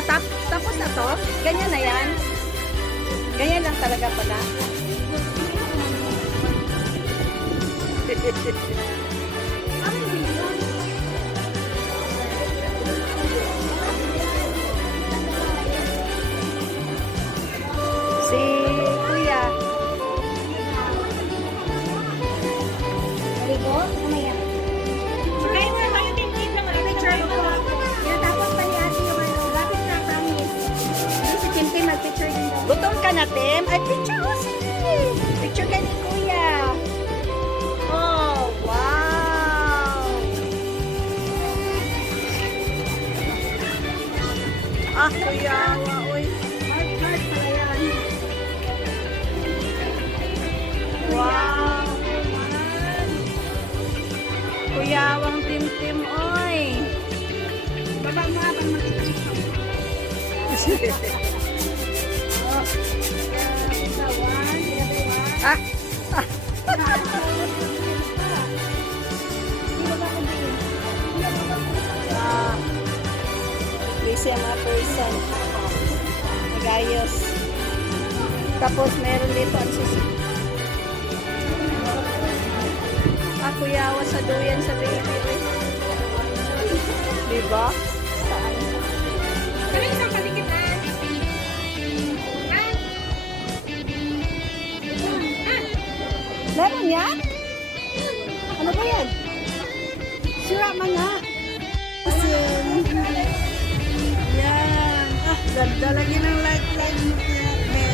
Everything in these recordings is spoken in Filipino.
niya, tapos na to? Ganyan na yan? Ganyan lang talaga pala. Si Kuya. Ligo? Mamaya. Kaya nga tayo tingin naman. Picture ko. Tapos pa ni ate yung ano. Lapit na, promise. Si Timtim mag-picture din daw. Gutom ka na, Tim? Ay, picture ko si picture ka ni Kuya. Oh, wow. Ah, Kuya, uy. Heart pala yan. Wow. Kuya, wang Tim-Tim, oy. Baba mo habang makita mo. Ah, busy ang mga person. Nagayos. Tapos meron dito ang susi. Ah, Kuya, awas sa duyan sa baby. Diba? Saan? Kami isang kalikitan. Meron yan? Ano ba yan? Sira man nga. Yan. Ah, ganda lagi ng light.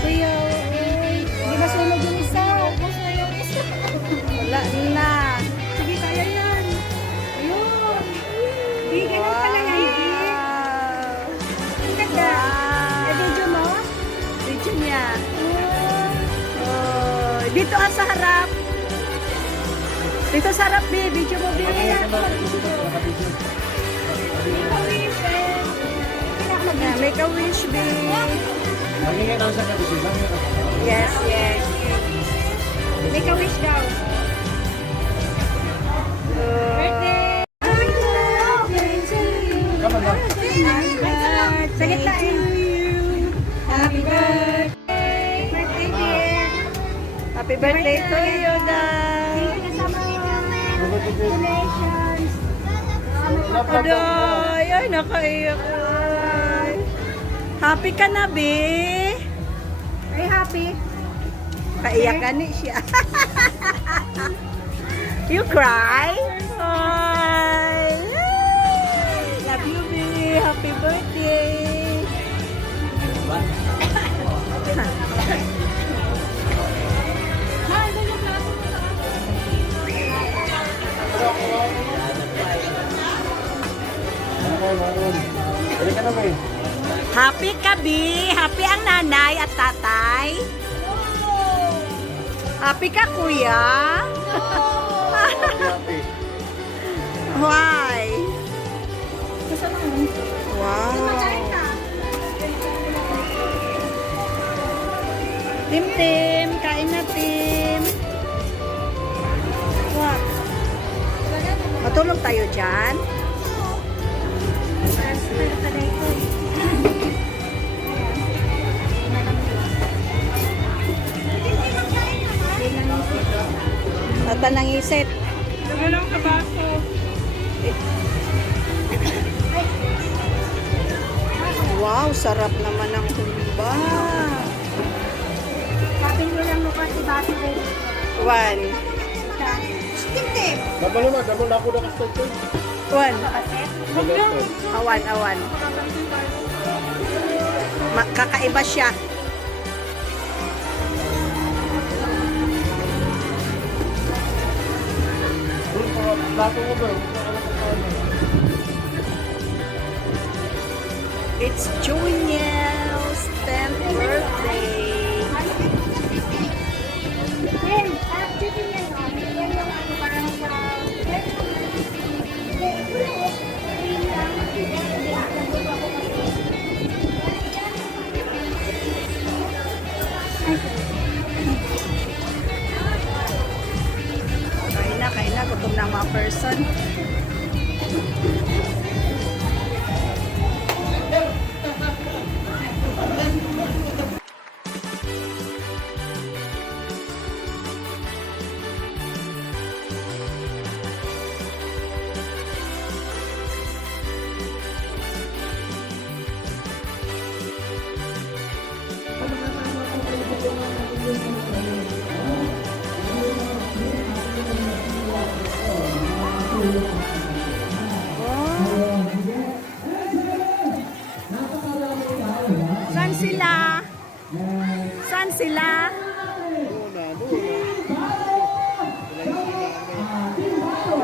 Kuya, uy. Hindi ba sunog yung isa? Ubus na yung isa. Wala na. Sige, kaya yan. Ayun. Hindi, ganun pala yan. Ang ganda. Video mo? Video niya. Oh, dito sa harap. Dito sa harap, B. Video mo, B. Yeah, make a wish, B. Yes, yes. Make a wish daw. Birthday! Sa gitna eh. Happy birthday! Birthday, dear! Happy birthday to you, Dad. Thank you sa mga donations. Aday, ay, nakaiyak. Ay. Happy ka na, B. Are you happy? Kaiyak ka ni siya. You cry? Ay. Love you, B. Happy birthday. Happy ka, B. Happy ang nanay at tatay. Happy ka, kuya. Why? Wow. Tim-Tim, kain na, Tim. Wow. Matulog tayo dyan. At nangisit. Nagalong kabaso. Wow, sarap naman ang humba. Kapin mo lang lupa si Baso rin. One. Tip-tip. Double na ako na ka-start. One. Kaset. Awan, awan. Kakaiba siya. It's Juniel's 10th birthday. Then, after din yan, yan yung ano, parang sa... Kain na. Gutom na ang mga person. Oh. Saan sila? Saan sila?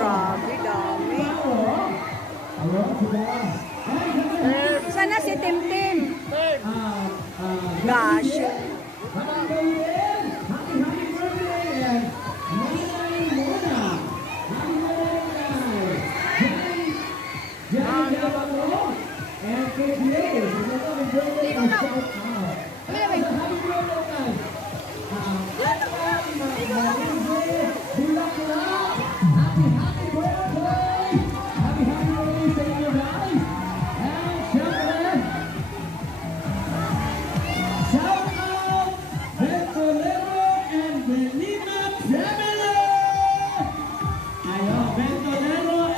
Grabe, dami. Sana si Timtim. Gosh.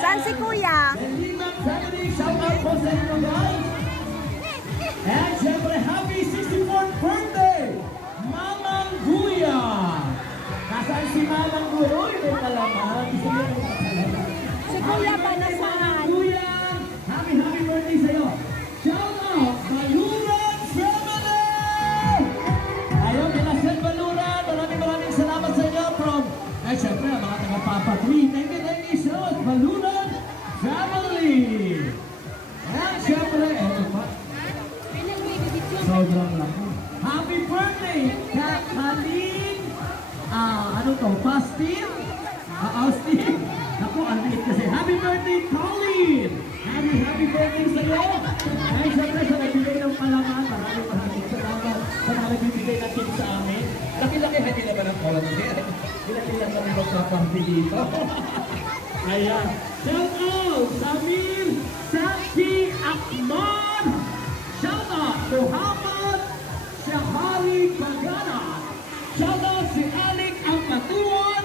Saan si Kuya? And syempre, happy 64th birthday, Mamang Guya! Nasaan si Mamang Guya? Uy, may kalaman. Si Kuya ba nasaan? Guya, happy birthday sa'yo. Shout out, Baluran Family! Ayun, kila Sir Baluran, maraming salamat sa inyo from, syempre, mga taga-Papa 3. Thank you so much, Baluran Family! And syempre, eto pa. Sobrang laki. Happy birthday, Kakaling! Ano to? Pastil? Austin? Ako, ang liit kasi. Happy birthday, Colleen! Happy birthday sa'yo! Ay, syempre sa nagbigay ng palaman, maraming salamat sa mga nagbibigay ng tip sa amin. Laki-laki, hindi naman ang konti. Ilan kami magkakampi dito. Ayan. Shout out, Samir Saki Akman! Shout out, Muhammad Shahari Pagana! Shout out si Alec Angkatuan!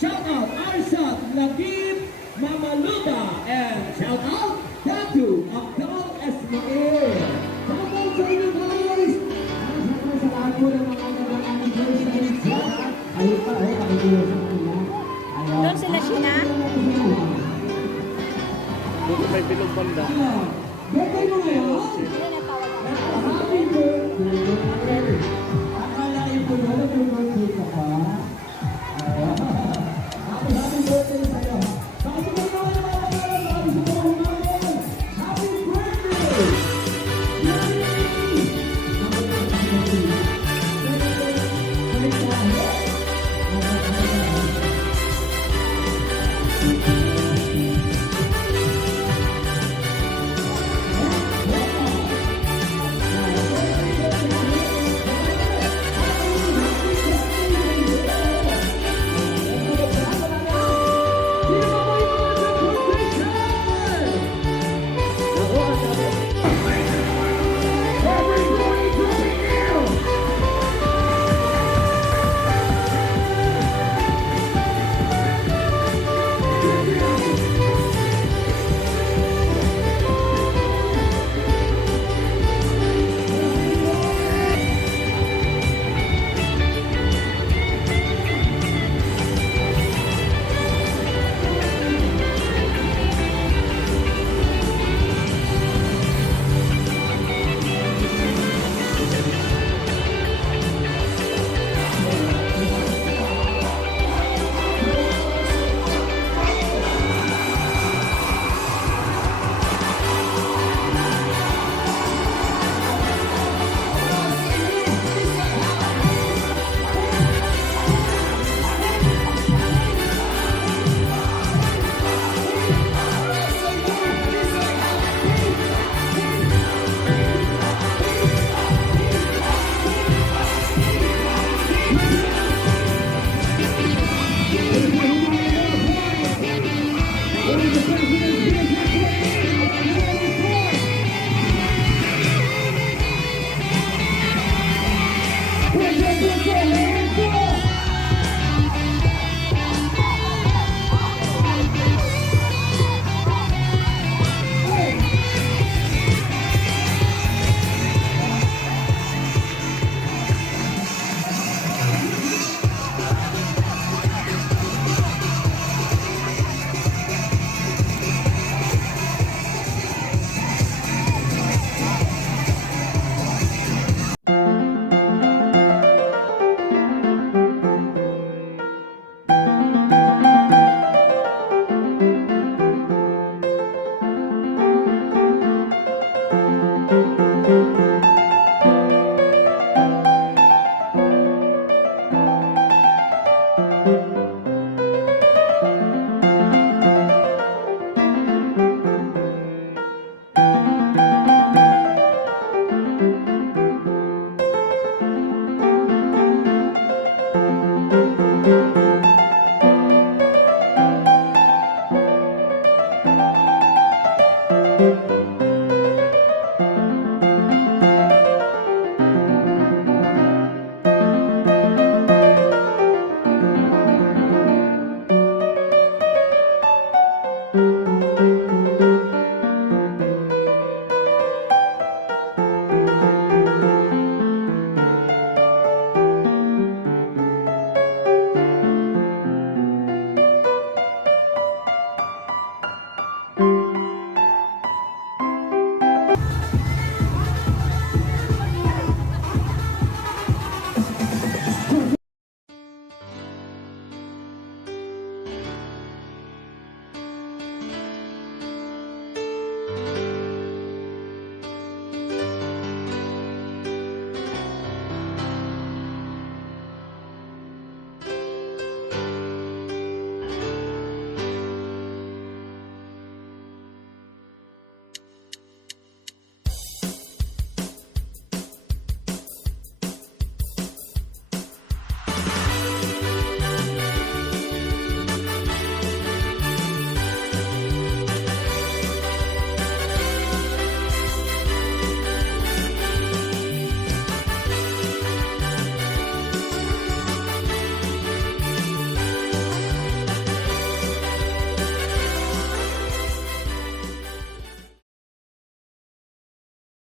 Shout out Arshad Lagib Mamaluba! And shout out Datu Abdul Esmail! Shout out sa inyo guys! At syempre sa lahat po ng mga anniversary dyan. Ayun pa, pakikuha sa kanila. Doon sila Shina? Doon may bilog banda. Birthday mo ngayon? Sila natawag ako. Happy birthday! Akalain ko na lang yung birthday ka pa. Happy birthday sa'yo. Happy birthday! Sino ba po yung mga birthday?